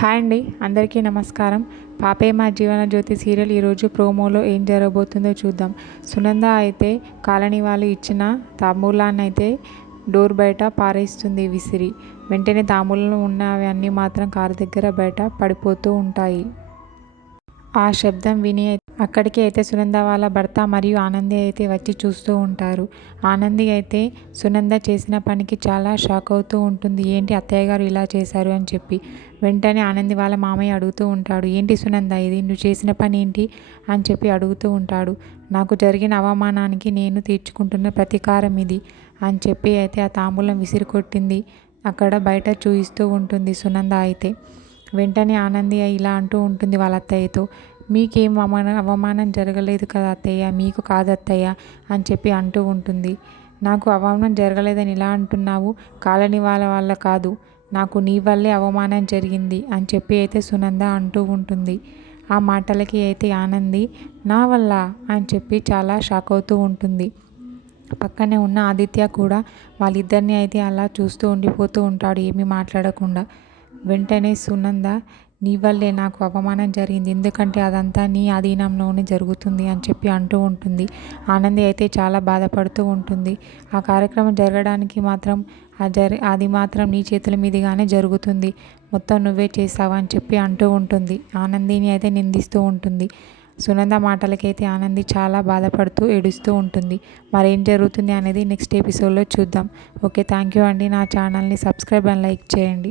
Hi అండి, అందరికీ నమస్కారం. పాపే మా జీవన జ్యోతి సీరియల్ ఈరోజు ప్రోమోలో ఏం జరగబోతుందో చూద్దాం. సునంద అయితే కాలనీ వాళ్ళు ఇచ్చిన తాంబూలాన్ని అయితే డోర్ బయట పారేస్తుంది విసిరి. వెంటనే తాంబూలంలో ఉన్నవి అన్నీ మాత్రం కారు దగ్గర బయట పడిపోతూ ఉంటాయి. ఆ శబ్దం విని అక్కడికి అయితే సునంద వాళ్ళ భర్త మరియు ఆనంది అయితే వచ్చి చూస్తూ ఉంటారు. ఆనంది అయితే సునంద చేసిన పనికి చాలా షాక్ అవుతూ ఉంటుంది. ఏంటి అత్తయ్య గారు ఇలా చేశారు అని చెప్పి. వెంటనే ఆనంది వాళ్ళ మామయ్య అడుగుతూ ఉంటాడు, ఏంటి సునంద ఇది, నువ్వు చేసిన పని ఏంటి అని చెప్పి అడుగుతూ ఉంటాడు. నాకు జరిగిన అవమానానికి నేను తీర్చుకుంటున్న ప్రతీకారం ఇది అని చెప్పి అయితే ఆ తాంబూలం విసిరికొట్టింది అక్కడ బయట చూయిస్తూ ఉంటుంది సునంద అయితే. వెంటనే ఆనంది ఇలా అంటూ ఉంటుంది వాళ్ళ అత్తయ్యతో, మీకేం అవమానం జరగలేదు కదా అత్తయ్య, మీకు కాదు అత్తయ్య అని చెప్పి అంటూ ఉంటుంది. నాకు అవమానం జరగలేదని ఇలా అంటున్నావు, కాలనీ వాళ్ళ వల్ల కాదు, నాకు నీ వల్లే అవమానం జరిగింది అని చెప్పి అయితే సునంద అంటూ ఉంటుంది. ఆ మాటలకి అయితే ఆనంది నా వల్ల అని చెప్పి చాలా షాక్ అవుతూ ఉంటుంది. పక్కనే ఉన్న ఆదిత్య కూడా వాళ్ళిద్దరిని అయితే అలా చూస్తూ ఉండిపోతూ ఉంటాడు, ఏమీ మాట్లాడకుండా. వెంటనే సునంద నీ వల్లే నాకు అవమానం జరిగింది, ఎందుకంటే అదంతా నీ ఆధీనంలోనే జరుగుతుంది అని చెప్పి అంటూ ఉంటుంది. ఆనంది అయితే చాలా బాధపడుతూ ఉంటుంది. ఆ కార్యక్రమం జరగడానికి మాత్రం అది మాత్రం నీ చేతుల మీదుగానే జరుగుతుంది, మొత్తం నువ్వే చేసావు అని చెప్పి అంటూ ఉంటుంది. ఆనందిని అయితే నిందిస్తూ ఉంటుంది. సునంద మాటలకైతే ఆనంది చాలా బాధపడుతూ ఏడుస్తూ ఉంటుంది. మరేం జరుగుతుంది అనేది నెక్స్ట్ ఎపిసోడ్లో చూద్దాం. ఓకే, థ్యాంక్ యూ అండి. నా ఛానల్ని సబ్స్క్రైబ్ అండ్ లైక్ చేయండి.